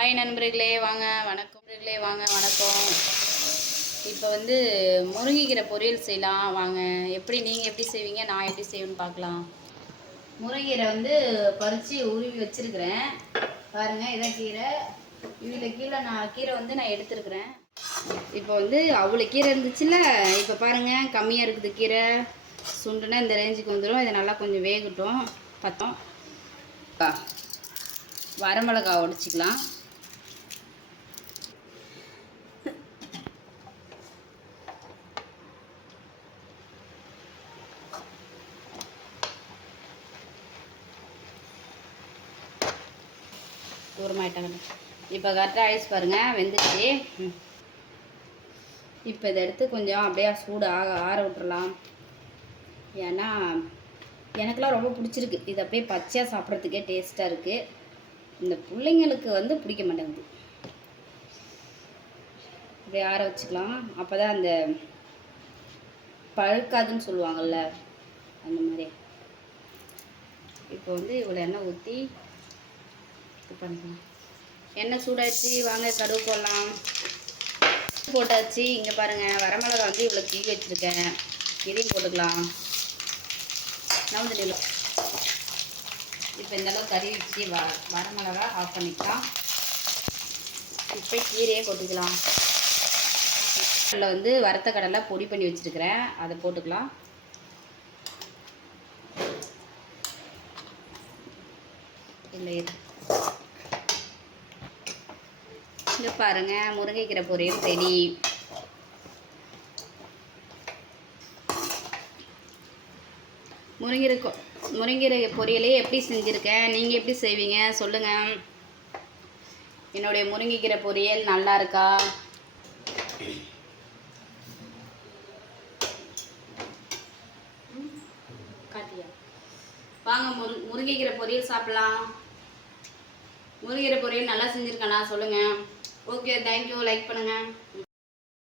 Hi நண்பர்களே வாங்க. வணக்கம். நண்பர்களே வாங்க. வணக்கம். இப்போ வந்து முருங்கைக்கீரை பொரியல் செய்யலாம். வாங்க. எப்படி நீங்கள் எப்படி செய்வீங்க? நான் எப்படி செய்வேன்னு பார்க்கலாம். முருங்கைக்கீரை வந்து பறித்து உருவி வச்சுருக்கிறேன். பாருங்கள் இதான் கீரை. இதில் கீழே நான் கீரை வந்து நான் எடுத்துருக்குறேன். இப்போ வந்து அவ்வளோ கீரை இருந்துச்சுல்ல? இப்போ பாருங்கள் கம்மியாக இருக்குது கீரை. சுண்டுனா இந்த ரேஞ்சுக்கு வந்துடும் இதை நல்லா கொஞ்சம் வேகட்டும். பார்த்தோம் வரமிளகா உடச்சிக்கலாம். தூரமாயிட்டாங்க இப்போ கரெக்டாக ஐஸ் பாருங்கள் வெந்துச்சு இப்போ இதை எடுத்து கொஞ்சம் அப்படியே சூடு ஆக ஆற விட்டுறலாம். ஏன்னா எனக்கெலாம் ரொம்ப பிடிச்சிருக்கு. இது அப்படியே பச்சையாக சாப்பிட்றதுக்கே டேஸ்ட்டாக இருக்குது இந்த பிள்ளைங்களுக்கு வந்து பிடிக்க மாட்டேங்குது. அப்படியே ஆற வச்சுக்கலாம். அப்போ தான் அந்த பழுக்காதுன்னு சொல்லுவாங்கள்ல அந்த மாதிரி. இப்போ வந்து இவ்வளோ எண்ணெய் ஊற்றி இது பண்ணிக்கலாம் எண்ணெய் சூடாச்சு வாங்க கடுகு போடலாம். போட்டாச்சு இங்கே பாருங்கள் வரமிளகா வந்து இவ்வளோ கீ வச்சுருக்கேன். இதையும் போட்டுக்கலாம். நவுந்து நிலம் இப்போ இந்த கறி வச்சு வ வரமிளகா ஆஃப் பண்ணிக்கலாம். இப்போ கீரையே கொட்டிக்கலாம். இதில் வந்து வறுத்த கடலை பொடி பண்ணி வச்சுருக்கிறேன். அதை போட்டுக்கலாம். இல்லை இங்க பாருங்க. முருங்கைக்கீரை பொரியல் ரெடி. முருங்கீரை முருங்கீரை பொரியலே எப்படி செஞ்சுருக்கேன் நீங்கள் எப்படி செய்வீங்க? சொல்லுங்கள் என்னுடைய முருங்கைக்கீரை பொரியல் நல்லா இருக்கா? வாங்க முரு முருங்கைக்கீரை பொரியல் சாப்பிட்லாம். முருங்கீரை பொரியல் நல்லா செஞ்சுருக்கேண்ணா சொல்லுங்கள் ஓகே தேங்க்யூ லைக் பண்ணுங்கள்